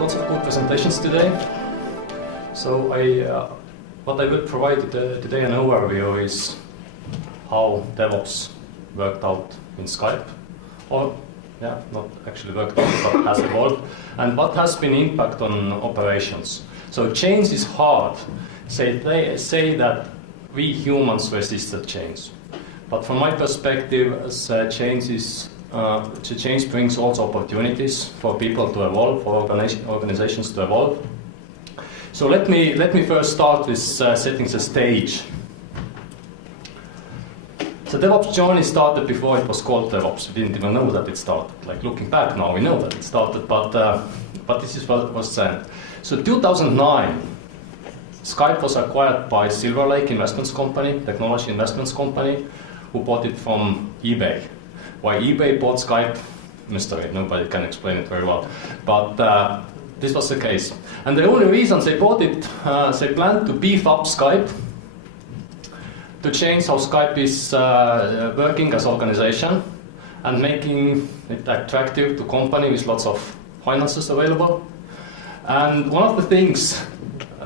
lots of good presentations today. So what I will provide today an overview is how DevOps worked out in Skype, or not actually worked out, but has evolved, and what has been impact on operations. So change is hard. They say that we humans resisted change, but from my perspective, change brings also opportunities for people to evolve, for organizations to evolve. So let me first start with setting the stage. The DevOps journey started before it was called DevOps. We didn't even know that it started. Like looking back now, we know that it started, but this is what was then. So 2009, Skype was acquired by Silver Lake Investments Company, technology investments company, who bought it from eBay. Why eBay bought Skype? Mystery, nobody can explain it very well. But this was the case. And the only reason they bought it, they planned to beef up Skype, to change how Skype is working as an organization, and making it attractive to company with lots of finances available. And one of the things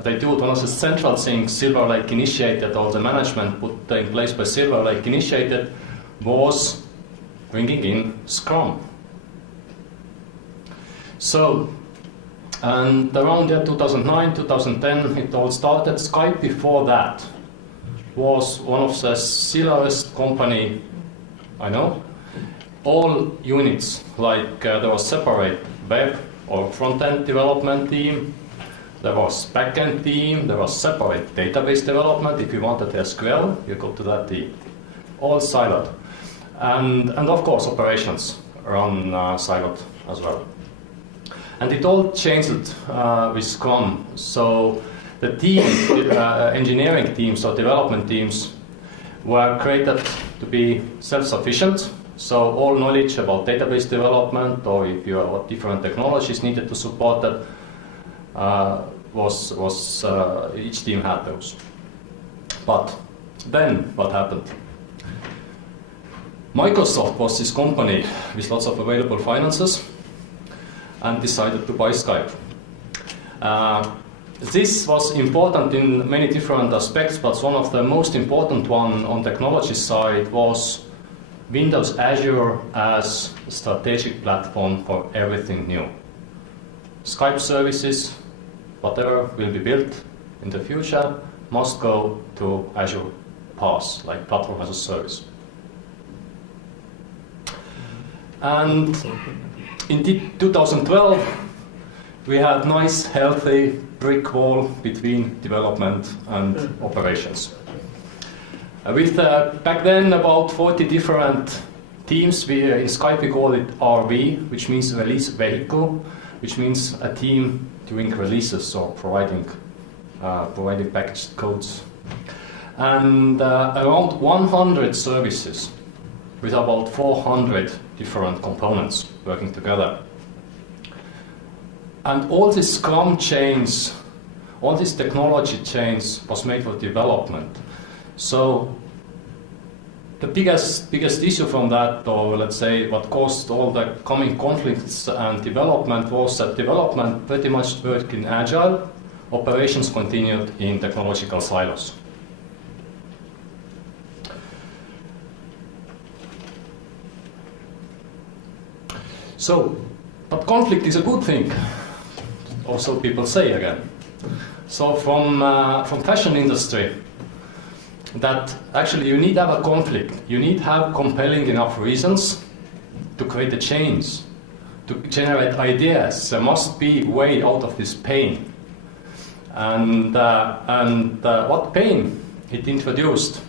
they do, one of the central things Silver Lake initiated, or the management put in place by Silver Lake initiated, was bringing in Scrum. So, and around 2009, 2010, it all started. Skype before that was one of the silliest company I know. All units, like there was separate web or front-end development team, there was back-end team, there was separate database development. If you wanted SQL, you go to that team. All siloed. And of course, operations run siloed as well. And it all changed with Scrum. So the team, engineering teams or development teams, were created to be self-sufficient. So all knowledge about database development, or if you have what different technologies needed to support that, each team had those. But then what happened? Microsoft was this company with lots of available finances and decided to buy Skype. This was important in many different aspects, but one of the most important one on technology side was Windows Azure as a strategic platform for everything new. Skype services, whatever will be built in the future, must go to Azure PaaS, like platform as a service. And in 2012, we had nice, healthy brick wall between development and operations. With back then about 40 different teams, in Skype we call it RV, which means release vehicle, which means a team doing releases or providing packaged codes. And around 100 services with about 400 different components working together. And all this Scrum change, all this technology change was made for development. So the biggest issue from that, or let's say what caused all the coming conflicts and development, was that development pretty much worked in agile, operations continued in technological silos. So, but conflict is a good thing, also people say again. So from fashion industry, that actually you need to have a conflict. You need to have compelling enough reasons to create a change, to generate ideas. There must be a way out of this pain. And what pain it introduced.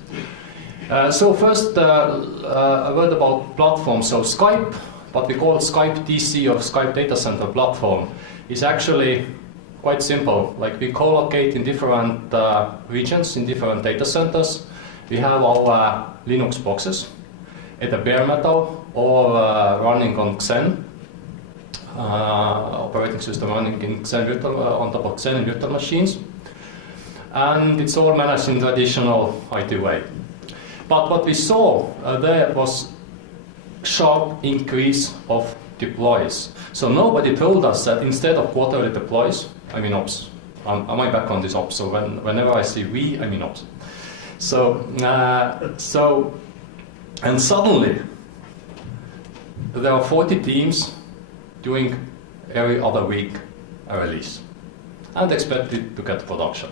So first a word about platform. So Skype, what we call Skype DC or Skype Data Center platform, is actually quite simple. Like we co-locate in different regions, in different data centers. We have our Linux boxes, either bare metal or running on Xen, operating system running in Xen virtual, on top of Xen virtual machines. And it's all managed in traditional IT way. But what we saw there was sharp increase of deploys. So nobody told us that instead of quarterly deploys, I mean ops. I'm back on this ops, so whenever I see we, I mean ops. So, and suddenly, there are 40 teams doing every other week a release and expected to get production.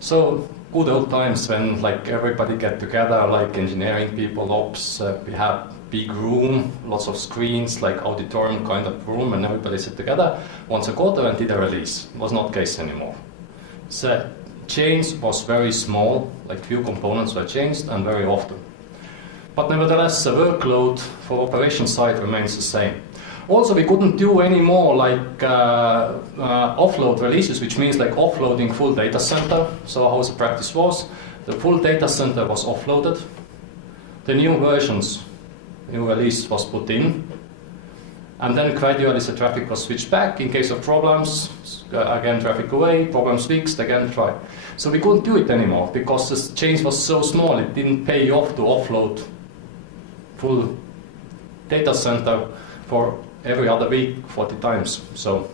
So good old times when like everybody get together, like engineering people, ops, we have big room, lots of screens, like auditorium kind of room, and everybody sit together once a quarter and did a release. It was not the case anymore. So change was very small, like few components were changed and very often. But nevertheless, the workload for operation side remains the same. Also, we couldn't do any more like offload releases, which means like offloading full data center. So how the practice was, the full data center was offloaded. The new versions, new release was put in. And then gradually the traffic was switched back in case of problems. Again, traffic away, problems fixed, again try. So we couldn't do it anymore because the change was so small, it didn't pay off to offload full data center for every other week 40 times. So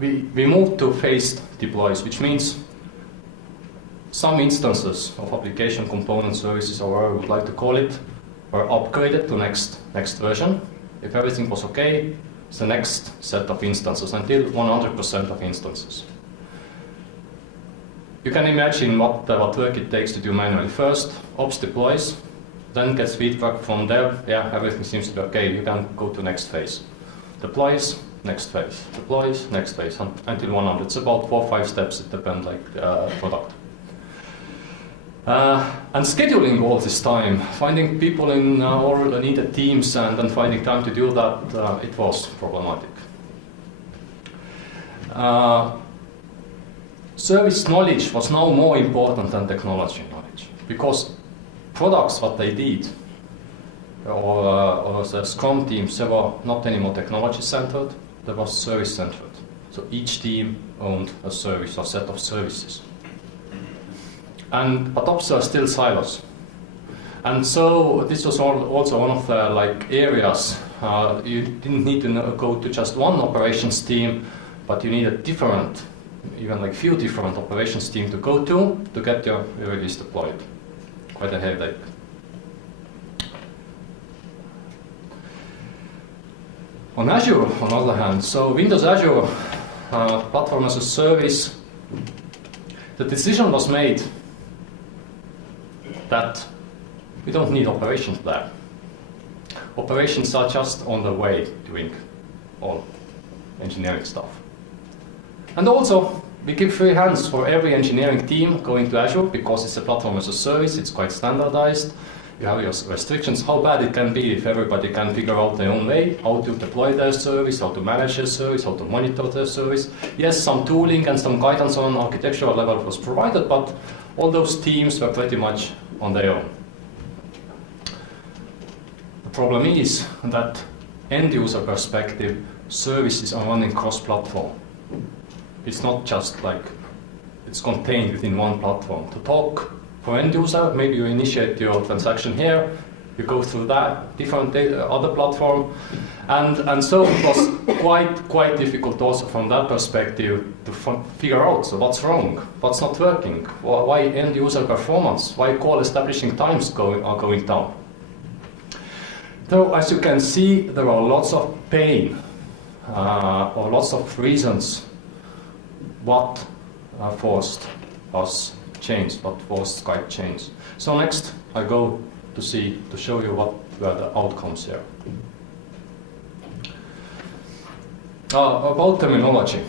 we moved to phased deploys, which means some instances of application component services, or whatever we would like to call it, were upgraded to next version. If everything was okay, it's the next set of instances until 100% of instances. You can imagine what work it takes to do manually. First, ops deploys, then gets feedback from dev, yeah, everything seems to be okay, you can go to next phase. Deploys, next phase. Deploys, next phase, until 100. It's about 4 or 5 steps, it depends like product. And scheduling all this time, finding people in all the needed teams and then finding time to do that, it was problematic. Service knowledge was now more important than technology knowledge, because products, what they did, or the Scrum teams, they were not anymore technology-centered, they were service-centered. So each team owned a service or set of services. But ops are still silos. And so this was also one of the like areas, you didn't need to go to just one operations team, but you needed different, even like few different operations team to go to get your release deployed. Quite a headache. On Azure, on the other hand, so Windows Azure platform as a service, the decision was made that we don't need operations there. Operations are just on the way doing all engineering stuff. And also, we give free hands for every engineering team going to Azure because it's a platform as a service, it's quite standardized. You have your restrictions, how bad it can be if everybody can figure out their own way, how to deploy their service, how to manage their service, how to monitor their service. Yes, some tooling and some guidance on architectural level was provided, but all those teams were pretty much on their own. The problem is that end user perspective, services are running cross-platform. It's not just like it's contained within one platform. To talk for end user, maybe you initiate your transaction here, you go through that different other platform, and so it was quite difficult also from that perspective to figure out so what's wrong, what's not working, why end user performance, why call establishing times are going down. So as you can see, there are lots of pain or lots of reasons what forced us change, what forced Skype change. So next I go to show you what were the outcomes here. About terminology.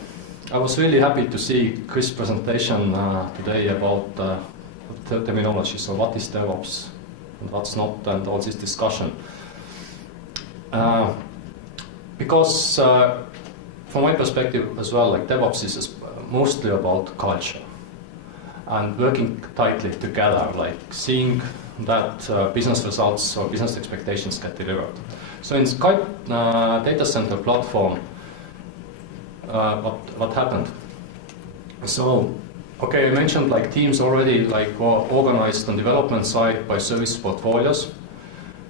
I was really happy to see Chris' presentation today about terminology. So what is DevOps and what's not, and all this discussion. Because from my perspective as well, like DevOps is mostly about culture and working tightly together, like seeing that business results or business expectations get delivered. So in Skype data center platform, what happened? So, okay, I mentioned like teams already like were organized on development side by service portfolios.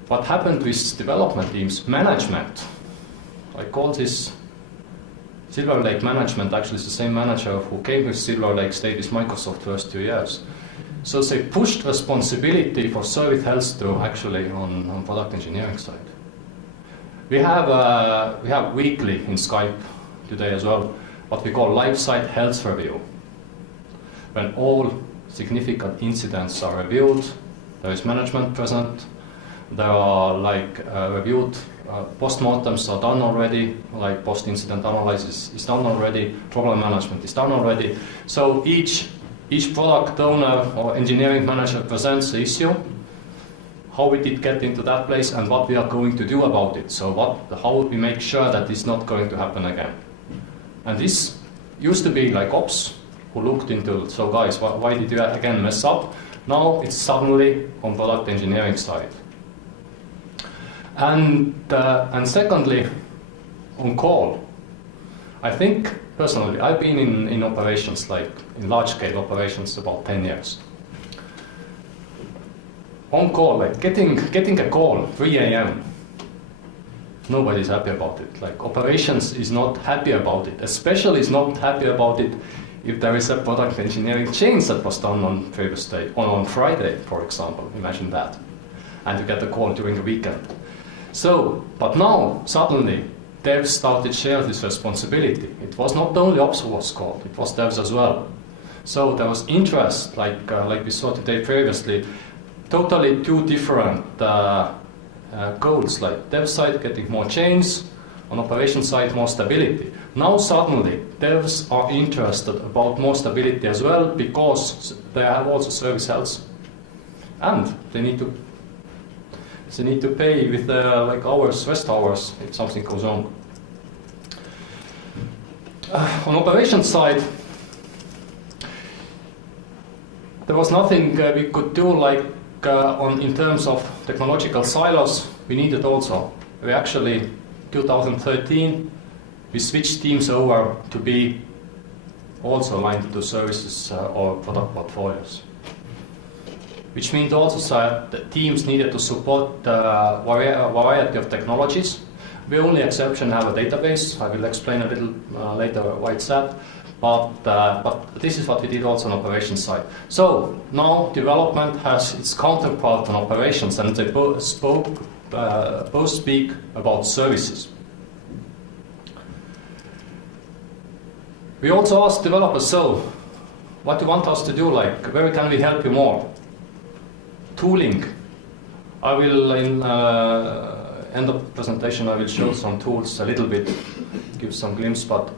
what happened with development teams, management, I call this Silver Lake management, actually it's the same manager who came with Silver Lake, stayed with Microsoft first 2 years. So they pushed responsibility for service health to actually on product engineering side. We have weekly in Skype today as well, what we call life site health review. When all significant incidents are reviewed, there is management present, there are reviewed post-mortems are done already, like post-incident analysis is done already, problem management is done already. So each product owner or engineering manager presents the issue, how we did get into that place and what we are going to do about it. So how we make sure that it's not going to happen again. And this used to be like ops who looked into, so guys, why did you again mess up? Now it's suddenly on product engineering side. And secondly, on call. I think personally, I've been in operations, like in large-scale operations, about 10 years. On call, like getting a call 3 a.m. Nobody's happy about it. Like operations is not happy about it. Especially is not happy about it if there is a product engineering change that was done on previous day, on Friday, for example. Imagine that, and you get a call during the weekend. So, but now suddenly devs started share this responsibility. It was not only ops who was called; it was devs as well. So there was interest, like we saw today previously. Totally two different goals, like dev side getting more change, on operation side more stability. Now suddenly devs are interested about more stability as well because they have also service health, and they need to pay with like hours, rest hours if something goes wrong. On operation side, there was nothing we could do like in terms of technological silos. We needed also. We actually, 2013, we switched teams over to be also aligned to services or product portfolios. Which means also that the teams needed to support a variety of technologies. We only exception have a database. I will explain a little later why it's that. But this is what we did also on operations side. So now development has its counterpart on operations, and they both speak about services. We also asked developers, so what do you want us to do? Like, where can we help you more? Tooling. I will in end of the presentation I will show some tools a little bit, give some glimpse, but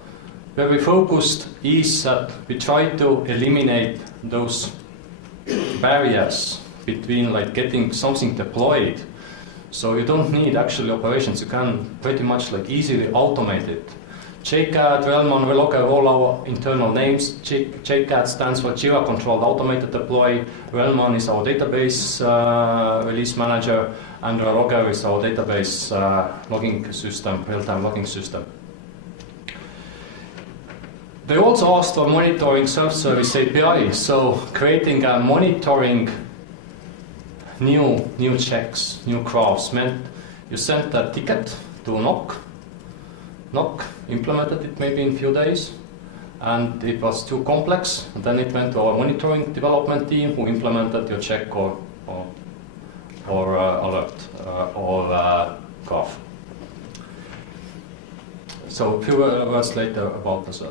where we focused is that we try to eliminate those barriers between like getting something deployed. So you don't need actually operations, you can pretty much like easily automate it. JCAD, Relman, Relogger, all our internal names. JCAD stands for Jira Controlled Automated Deploy. Relman is our database release manager, and Relogger is our database logging system, real-time logging system. They also asked for monitoring self-service API, so creating a monitoring new checks, new graphs meant you sent a ticket to NOC. NOC implemented it maybe in a few days, and it was too complex. And then it went to our monitoring development team who implemented your check or alert or graph. So a few words later about this.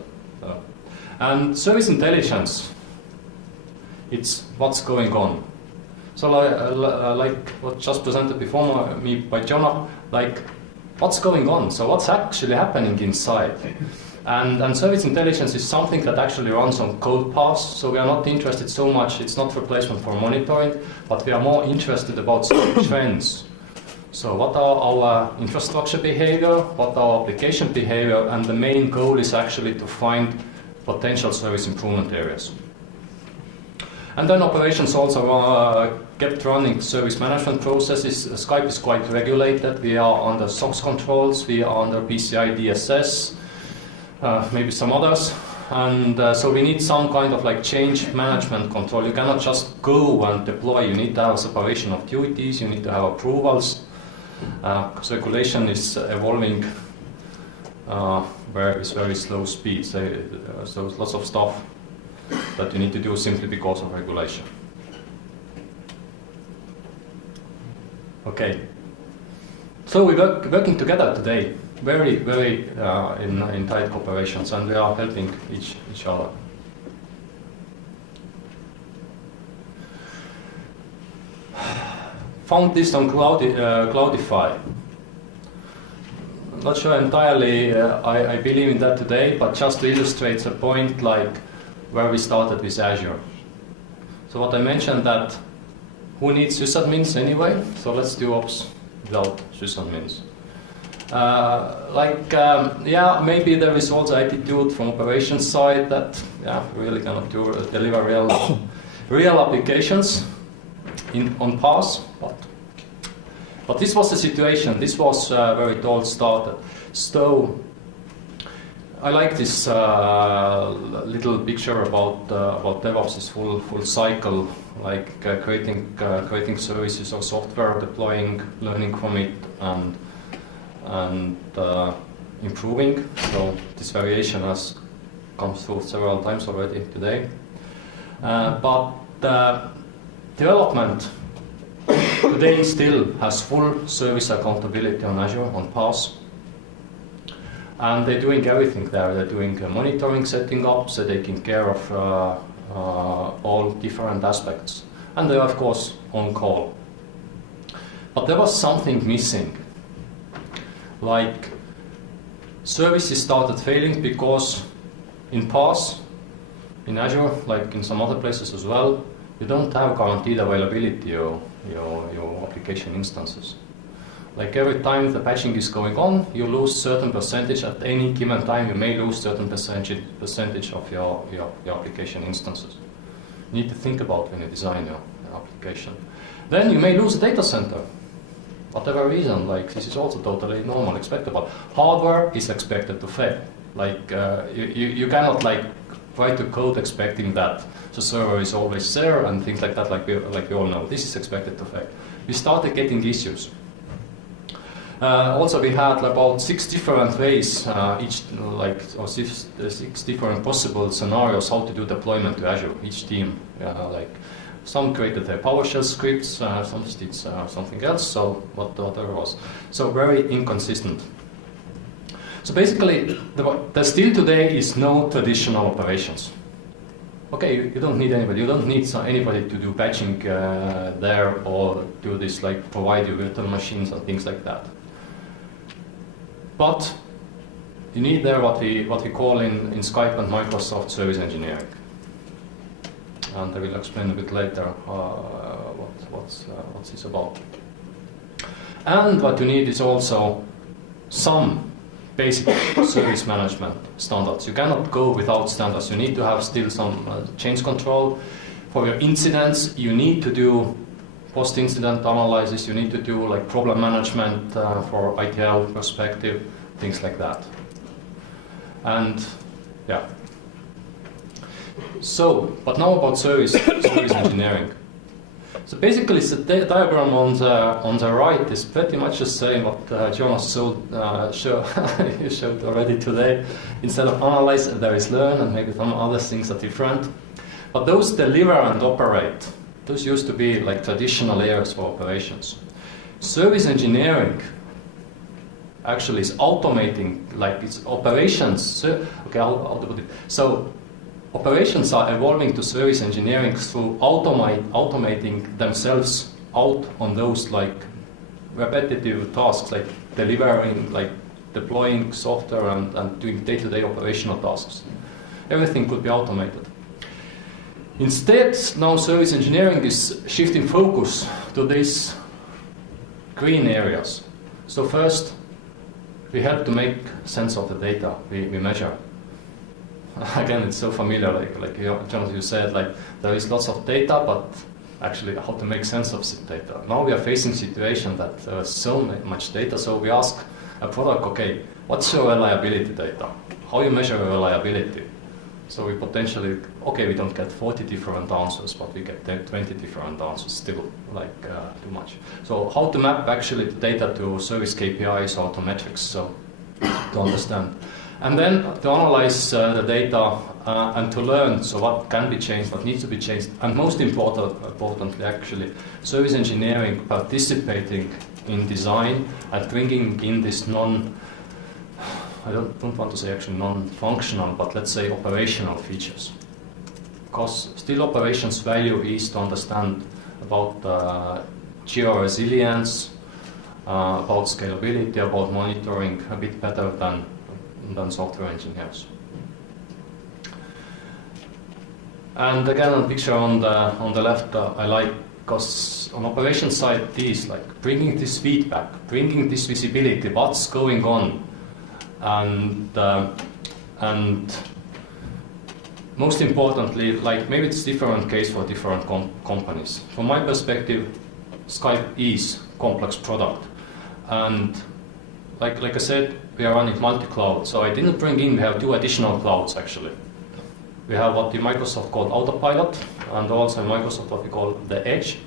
And service intelligence, it's what's going on. So like what just presented before me by Jonah, like what's going on? So what's actually happening inside? And service intelligence is something that actually runs on code paths. So we are not interested so much, it's not replacement for monitoring, but we are more interested about trends. So what are our infrastructure behavior, what are our application behavior, and the main goal is actually to find potential service improvement areas. And then operations also kept running service management processes. Skype is quite regulated. We are under SOX controls, we are under PCI DSS, maybe some others. And so we need some kind of like change management control. You cannot just go and deploy. You need to have separation of duties, you need to have approvals. because regulation is evolving where it's very slow speed. So lots of stuff that you need to do simply because of regulation. Okay. So we're working together today, very in tight cooperations, and we are helping each other. Found this on Cloudify. Not sure entirely I believe in that today, but just to illustrate the point, like where we started with Azure. So what I mentioned that who needs sysadmins anyway? So let's do ops without sysadmins. Yeah, maybe there is also attitude from operations side that really cannot deliver real applications on PaaS, but this was the situation. This was where it all started. So I like this little picture about DevOps, this full cycle, like creating services or software, deploying, learning from it, and improving. So this variation has come through several times already today. But development today still has full service accountability on Azure, on PaaS. And they're doing everything there. They're doing monitoring, setting up, so they're taking care of all different aspects. And they're, of course, on call. But there was something missing. Like, services started failing because in PaaS, in Azure, like in some other places as well, you don't have guaranteed availability of your application instances. Like every time the patching is going on, you lose certain percentage at any given time. You may lose certain percentage of your application instances. You need to think about when you design your application. Then you may lose a data center, whatever reason. Like this is also totally normal, expectable. Hardware is expected to fail. Like you cannot like try to code expecting that the server is always there and things like that. Like we all know, this is expected to fail. We started getting issues. Also, we had about 6 different ways, or six different possible scenarios how to do deployment to Azure. Each team, like some created their PowerShell scripts, some did something else. So whatever was, so very inconsistent. So basically, there still today is no traditional operations. Okay, you don't need anybody. You don't need anybody to do patching there or do this, like provide you virtual machines and things like that. But you need there what we call in Skype and Microsoft service engineering, and I will explain a bit later what's this about. And what you need is also some basic service management standards. You cannot go without standards. You need to have still some change control for your incidents. You need to do post-incident analysis, you need to do like problem management for ITL perspective, things like that. And yeah. So, but now about service engineering. So basically, the diagram on the right is pretty much the same what Jonas showed already today. Instead of analyze, there is learn, and maybe some other things are different. But those deliver and operate. Those used to be like traditional areas for operations. Service engineering actually is automating, like it's operations. So, okay, I'll put it. So operations are evolving to service engineering through automating themselves out on those like repetitive tasks, like delivering, like deploying software and doing day-to-day operational tasks. Everything could be automated. Instead, now service engineering is shifting focus to these green areas. So first, we have to make sense of the data we measure. Again, it's so familiar, like Jonas, you said, like there is lots of data, but actually how to make sense of the data. Now we are facing a situation that there is so much data, so we ask a product, okay, what's your reliability data? How you measure reliability? So we potentially, okay, we don't get 40 different answers, but we get 20 different answers, still like too much. So how to map actually the data to service KPIs or to metrics, so to understand. And then to analyze the data and to learn, so what can be changed, what needs to be changed, and most importantly actually, service engineering participating in design and bringing in this I don't want to say actually non-functional, but let's say operational features. Because still operations value is to understand about Jira resilience, about scalability, about monitoring a bit better than software engineers. And again, a picture on the left I like, because on operations side, this like bringing this feedback, bringing this visibility, what's going on. And most importantly, like maybe it's different case for different companies. From my perspective, Skype is complex product, and like I said, we are running multi-cloud. So I didn't bring in. We have 2 additional clouds actually. We have what the Microsoft called Autopilot, and also in Microsoft what we call the Edge.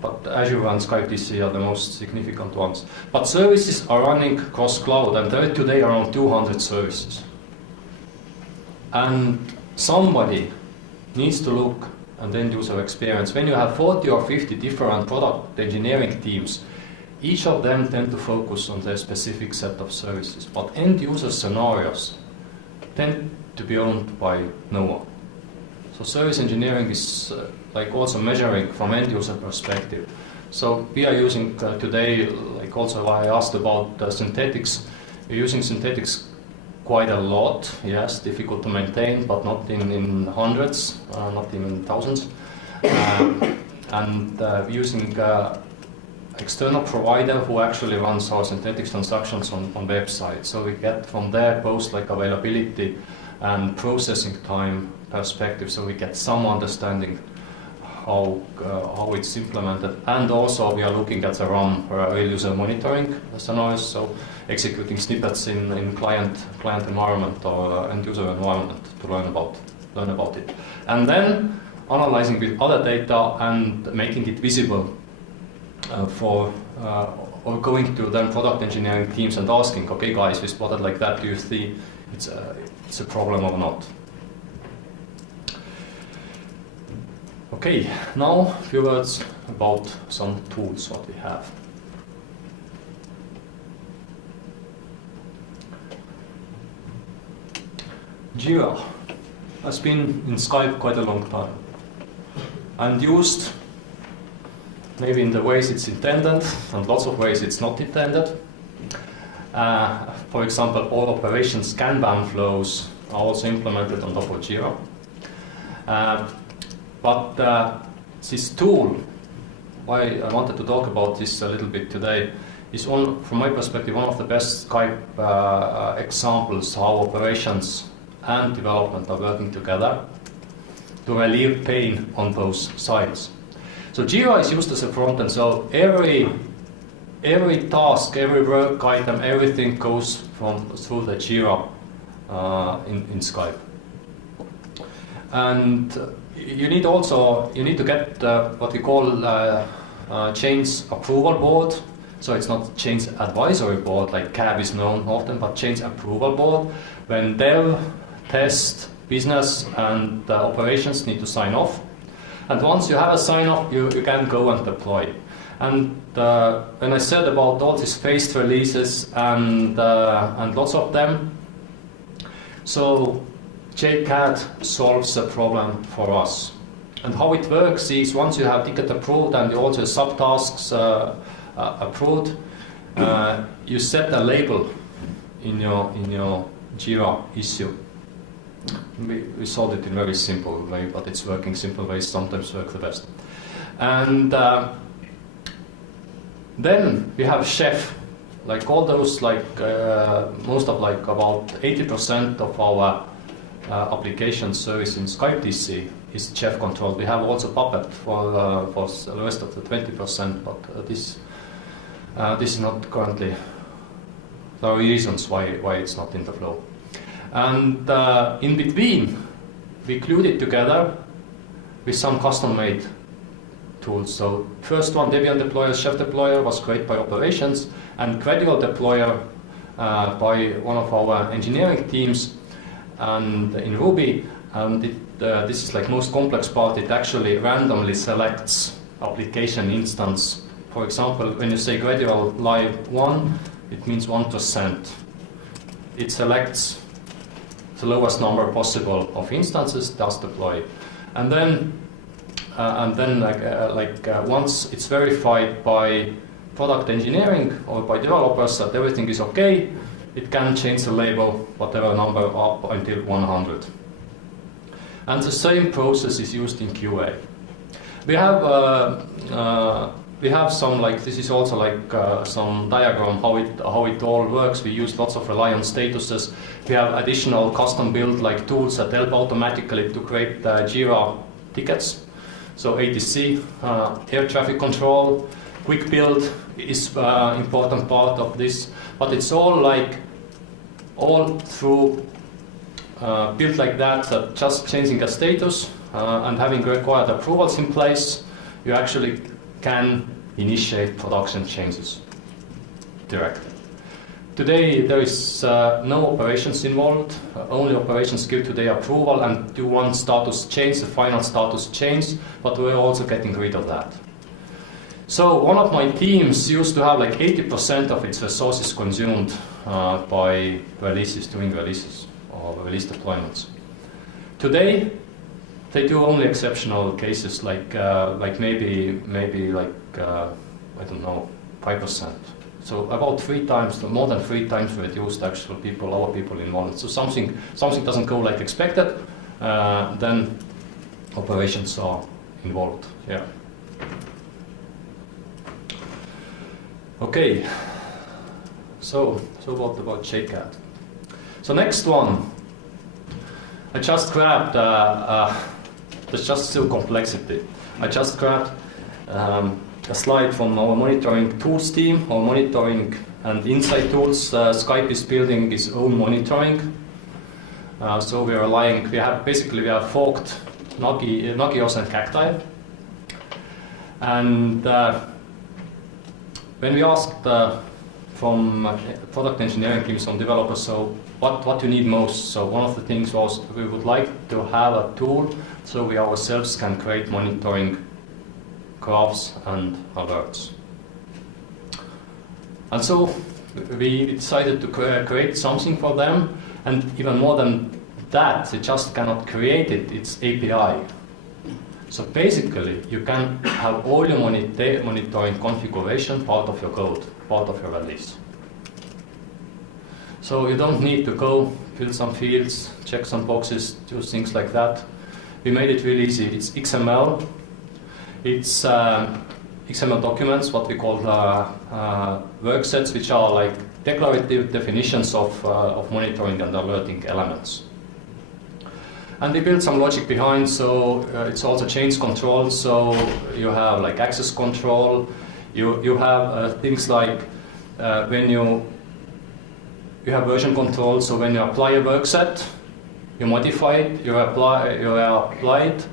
But Azure and Skype DC are the most significant ones. But services are running cross-cloud, and there are today around 200 services. And somebody needs to look at the end-user experience. When you have 40 or 50 different product engineering teams, each of them tend to focus on their specific set of services. But end-user scenarios tend to be owned by no one. So service engineering is like also measuring from end user perspective. So we are using today, like also I asked about synthetics, we're using synthetics quite a lot, yes, difficult to maintain, but not in hundreds, not even thousands. And using external provider who actually runs our synthetics transactions on website. So we get from there both like availability and processing time perspective, so we get some understanding how it's implemented. And also we are looking at the RUM, real user monitoring scenarios, so executing snippets in client environment or end user environment to learn about it. And then analyzing with other data and making it visible or going to then product engineering teams and asking, okay guys, we spotted like that, do you see it's a problem or not? Okay, now a few words about some tools what we have. Jira has been in Skype quite a long time and used maybe in the ways it's intended and lots of ways it's not intended. For example, all operations Kanban flows are also implemented on top of Jira. But this tool, why I wanted to talk about this a little bit today, is from my perspective one of the best Skype examples how operations and development are working together to relieve pain on both sides. So Jira is used as a front end, so every task, every work item, everything goes through the Jira in Skype. And you need to get what we call change approval board. So it's not change advisory board like CAB is known often, but change approval board when dev, test, business and operations need to sign off. And once you have a sign off, you can go and deploy. And when I said about all these phased releases and lots of them, so JCAD solves the problem for us. And how it works is once you have ticket approved and you also have subtasks approved, you set a label in your Jira issue. We solved it in a very simple way, but it's working. Simple ways sometimes work the best. And then we have Chef, like all those, like most of like about 80% of our application service in Skype DC is Chef controlled. We have also Puppet for the rest of the 20%, but this is not currently There are reasons why it's not in the flow. And in between, we glued it together with some custom-made tools. So first one, Debian deployer, chef deployer, was created by operations, and gradual deployer by one of our engineering teams. And in Ruby, this is like most complex part, it actually randomly selects application instance. For example, when you say gradual live 1, it means 1%. It selects the lowest number possible of instances, does deploy. And then once it's verified by product engineering or by developers that everything is okay, it can change the label, whatever number, up until 100. And the same process is used in QA. We have some, like, this is also like some diagram how it all works. We use lots of reliant statuses. We have additional custom built like tools that help automatically to create Jira tickets. So ATC, air traffic control, quick build is important part of this, but it's all through built like that just changing a status and having required approvals in place, you actually can initiate production changes directly. Today there is no operations involved, only operations give today approval and do one status change, the final status change, but we're also getting rid of that. So one of my teams used to have like 80% of its resources consumed by releases, doing releases or release deployments. Today they do only exceptional cases like maybe like I don't know, 5%. So about 3 times, more than 3 times reduced actual people, our people involved. So something doesn't go like expected, then operations are involved. Yeah. Okay. So what about JCAT? So next one, I just grabbed. There's just still complexity. I just grabbed a slide from our monitoring tools team, our monitoring and insight tools. Skype is building its own monitoring. So we have forked Nagios and Cacti. And when we asked from product engineering teams, some developers, so what you need most? So one of the things was we would like to have a tool so we ourselves can create monitoring graphs and alerts. And so we decided to create something for them, and even more than that, they just cannot create it, it's API. So basically, you can have all your monitoring configuration part of your code, part of your release. So you don't need to go fill some fields, check some boxes, do things like that. We made it really easy. It's XML. It's XML documents, what we call work sets, which are like declarative definitions of monitoring and alerting elements. And we built some logic behind, so it's also change control. So you have like access control. You have things like when you have version control. So when you apply a work set, you modify it. You apply it.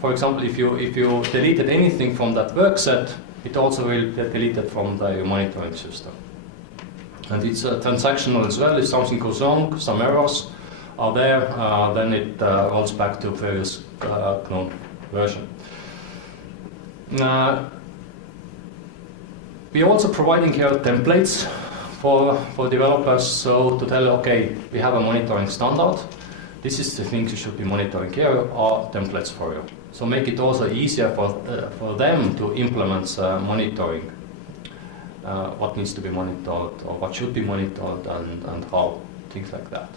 For example, if you deleted anything from that work set, it also will get deleted from the monitoring system. And it's transactional as well. If something goes wrong, some errors are there, then it rolls back to previous clone version. We're also providing here templates for developers, so to tell, okay, we have a monitoring standard. This is the things you should be monitoring. Here are templates for you. So make it also easier for them to implement monitoring, what needs to be monitored or what should be monitored and how, things like that.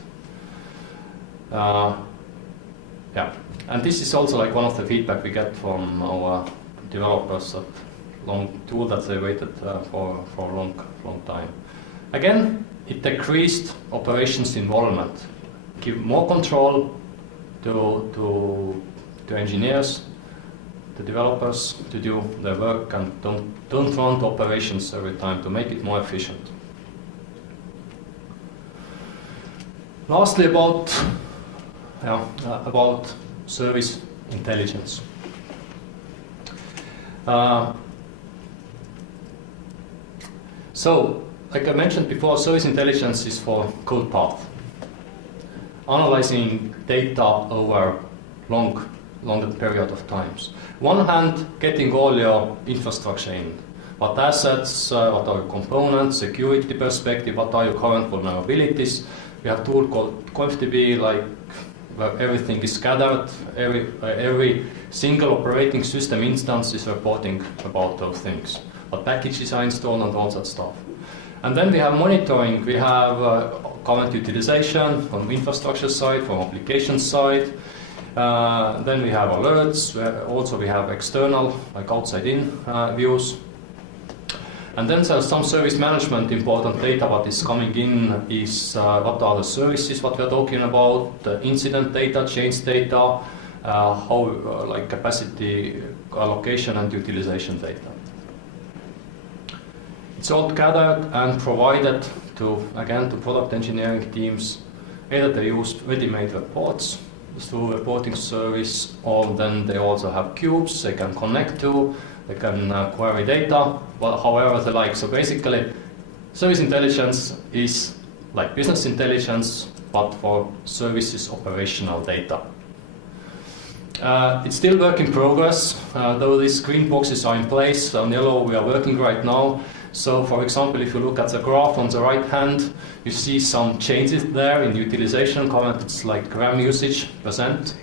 Yeah, and this is also like one of the feedback we get from our developers, that long tool that they waited for a long time. Again, it decreased operations involvement, give more control to engineers, to developers to do their work, and don't run the operations every time, to make it more efficient. Lastly, about service intelligence. So, like I mentioned before, service intelligence is for code path, analyzing data over longer period of times. One hand, getting all your infrastructure in. What assets, what are your components, security perspective, what are your current vulnerabilities. We have a tool called ConfDB, like where everything is gathered. Every single operating system instance is reporting about those things. What packages are installed and all that stuff. And then we have monitoring. We have current utilization from infrastructure side, from application side. Then we have alerts. Also we have external, like outside-in views. And then there's some service management important data. What is coming in is what are the services, what we're talking about, the incident data, change data, how like capacity allocation and utilization data. It's all gathered and provided to product engineering teams. Either they use ready-made reports through reporting service, or then they also have cubes they can connect to. They can query data, but however they like. So basically, service intelligence is like business intelligence, but for services operational data. It's still work in progress, though these green boxes are in place. On yellow, we are working right now. So, for example, if you look at the graph on the right hand, you see some changes there in utilization. Current, it's like gram usage, percent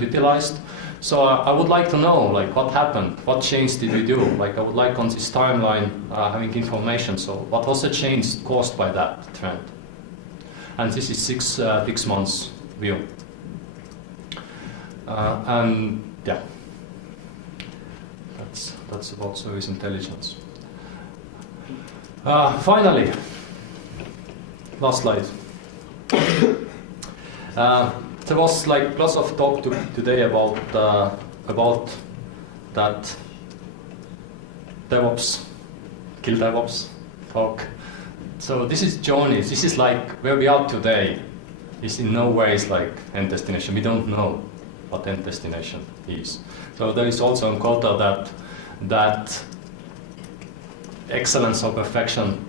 utilized. So I would like to know, like, what happened? What change did we do? Like, I would like on this timeline having information. So what was the change caused by that trend? And this is six months view. And yeah, that's about service intelligence. Finally, last slide. There was like lots of talk today about that DevOps, kill DevOps talk. So this is journey. This is like where we are today. It's in no ways like end destination. We don't know what end destination is. So there is also a quota that excellence or perfection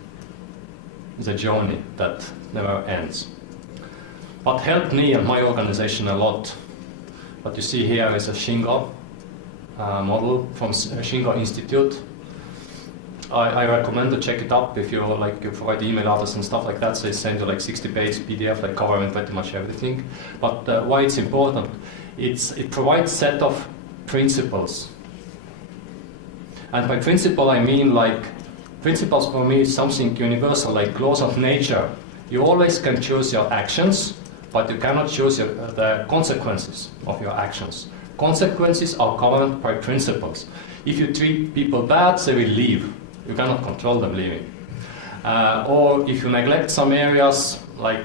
is a journey that never ends. What helped me and my organization a lot, what you see here is a shingle model from Shingle Institute. I recommend to check it up if you like. You provide email address and stuff like that, so they send you like 60-page PDF, like covering pretty much everything. But why it's important? It provides set of principles, and by principle I mean like principles for me is something universal, like laws of nature. You always can choose your actions, but you cannot choose the consequences of your actions. Consequences are governed by principles. If you treat people bad, they will leave. You cannot control them leaving. Or if you neglect some areas, like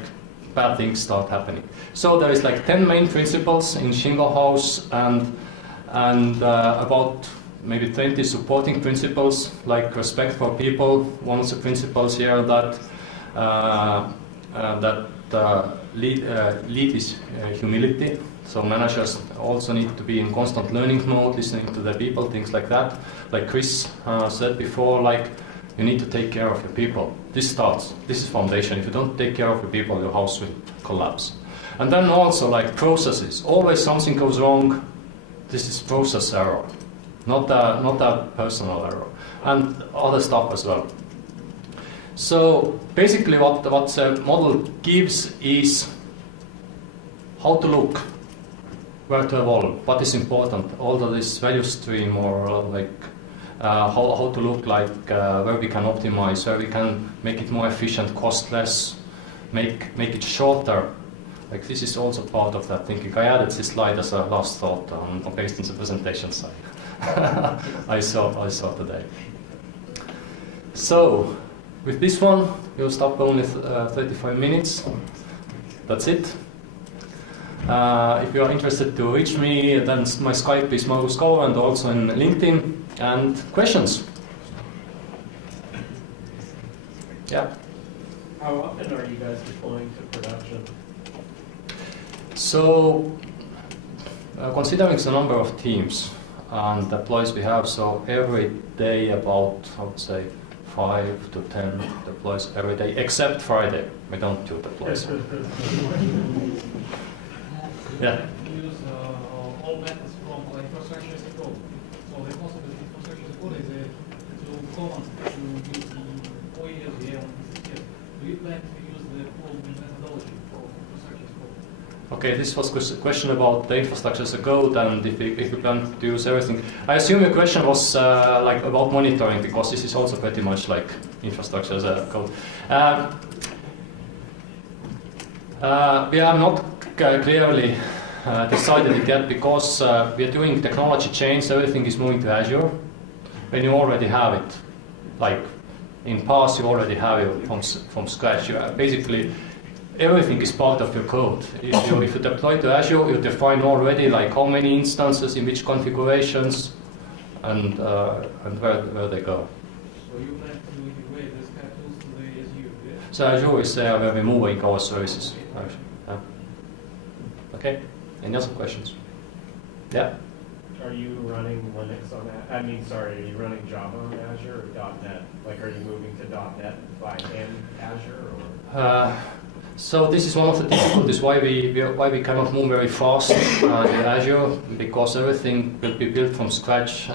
bad things start happening. So there is like 10 main principles in Shingle House, and about maybe 20 supporting principles, like respect for people. One of the principles here that lead is humility. So managers also need to be in constant learning mode, listening to the people, things like that. Like Chris said before, like you need to take care of your people. This is foundation. If you don't take care of your people, your house will collapse. And then also like processes. Always something goes wrong. This is process error, not a personal error, and other stuff as well. So basically what the model gives is how to look, where to evolve, what is important, all of this value stream, or like how to look, like where we can optimize, where we can make it more efficient, cost less, make it shorter. Like this is also part of that thinking. I added this slide as a last thought based on the presentation side. I saw today. So with this one, we'll stop only 35 minutes. That's it. If you are interested to reach me, then my Skype is Margus Kaur, and also in LinkedIn. And questions? Yeah. How often are you guys deploying to production? So, considering the number of teams and deploys we have, so every day about, I would say, 5 to 10 deploys every day, except Friday. We don't do deploys. Yeah. We use all methods from infrastructure as a code. So the concept of infrastructure as a code is to commands to use the OES on ECS. Do you plan to use the full methodology for infrastructure as a code? Okay, this was a question about the infrastructure as a code and if we plan to use everything. I assume your question was like about monitoring, because this is also pretty much like infrastructure as a code. We have not clearly decided it yet, because we are doing technology change, everything is moving to Azure. When you already have it, like in past you already have it from scratch. You basically everything is part of your code. If you deploy to Azure, you define already like how many instances, in which configurations, and where they go. So you plan to integrate the Skype tools to the Azure? Yeah? So Azure is where we're moving our services. Okay. Any other questions? Yeah. Are you running Linux on that? I mean, sorry, are you running Java on Azure or .NET? Like, are you moving to .NET by in Azure or? So this is one of the difficulties why we cannot move very fast in Azure, because everything will be built from scratch,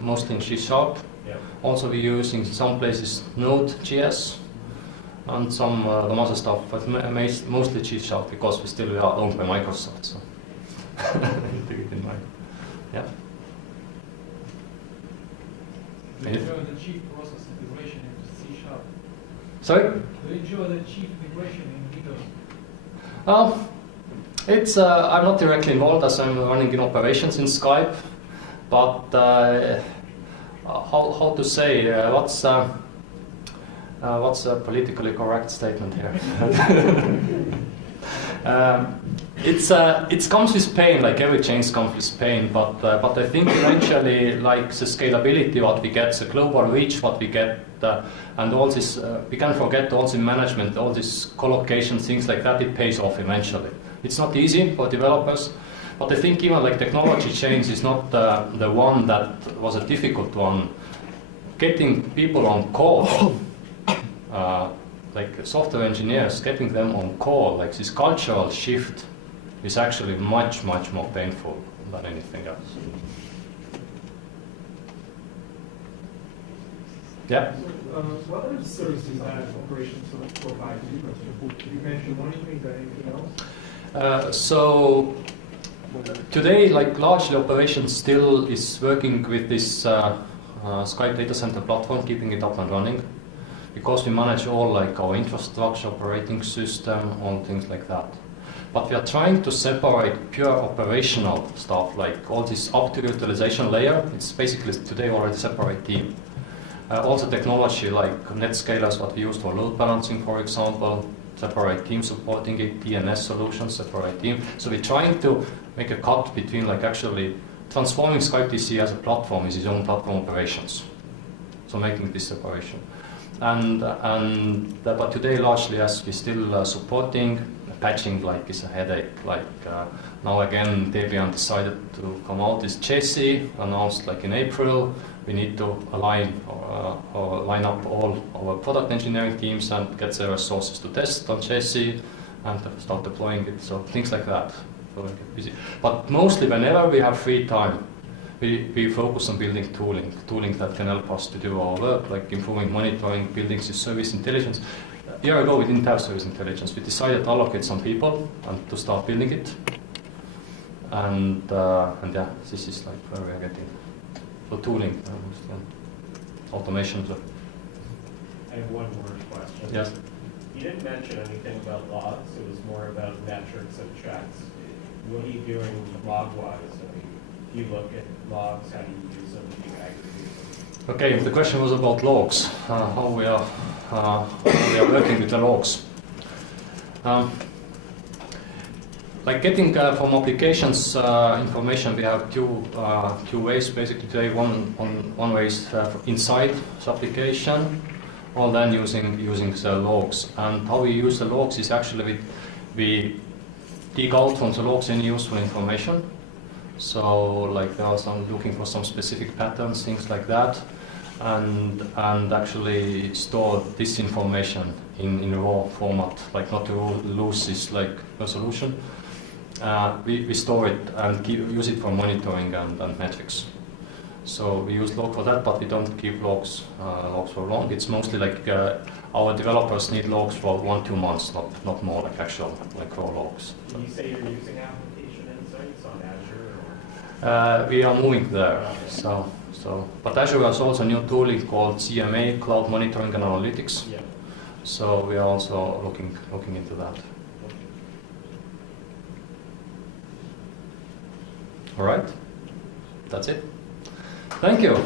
mostly in C#. Yep. Also, we're using in some places Node.js and some other stuff, but mostly C#, because we still are owned by Microsoft. So keep it in mind. Yeah. Do you enjoy the cheap process integration into C#? Sorry? Do you enjoy the cheap integration in Windows? It's I'm not directly involved as I'm running in operations in Skype, but how to say what's a politically correct statement here? It comes with pain, like every change comes with pain, but I think eventually, like the scalability what we get, the global reach what we get, and all this, we can't forget all the management, all these collocation, things like that, it pays off eventually. It's not easy for developers, but I think even like technology change is not the one that was a difficult one. Getting people on call, like software engineers, getting them on call, like this cultural shift is actually much more painful than anything else. Yeah? What are the services that operations provide to you? You mentioned monitoring, but anything else? So today, like largely operations still is working with this Skype data center platform, keeping it up and running, because we manage all like our infrastructure, operating system, all things like that. But we are trying to separate pure operational stuff, like all this up to utilization layer. It's basically today already separate team. Also technology like NetScalers, what we use for load balancing, for example, separate team supporting it, DNS solutions, separate team. So we're trying to make a cut between like actually transforming Skype DC as a platform is its own platform operations. So making this separation. But today largely as we're still supporting, patching like is a headache. Like now again Debian decided to come out with Chessy, announced like in April. We need to align or line up all our product engineering teams and get their resources to test on Chessy and start deploying it. So things like that. So we get busy. But mostly whenever we have free time, we focus on building tooling that can help us to do our work, like improving monitoring, building this service intelligence. A year ago we didn't have service intelligence. We decided to allocate some people and to start building it. And yeah, this is like where we are getting. So tooling, automation. So. I have one more question. Yes. You didn't mention anything about logs. It was more about metrics and checks. What are you doing log-wise? I mean, if you look at logs, how do you use them? Do you aggregate them? Okay, the question was about logs. How we are working with the logs. Like getting from applications information, we have two ways basically today. One way is inside the application, or then using the logs. And how we use the logs is actually we dig out from the logs any useful information. So like there are some looking for some specific patterns, things like that, and actually store this information in raw format, like not to lose this like resolution. We store it and use it for monitoring and metrics. So we use log for that, but we don't keep logs for long. It's mostly like our developers need logs for 1-2 months, not more like actual like raw logs. Can you say you're using application insights on Azure? Or? We are moving there. But Azure has also a new tooling called CMA, Cloud Monitoring and Analytics. Yeah. So we are also looking into that. All right, that's it. Thank you.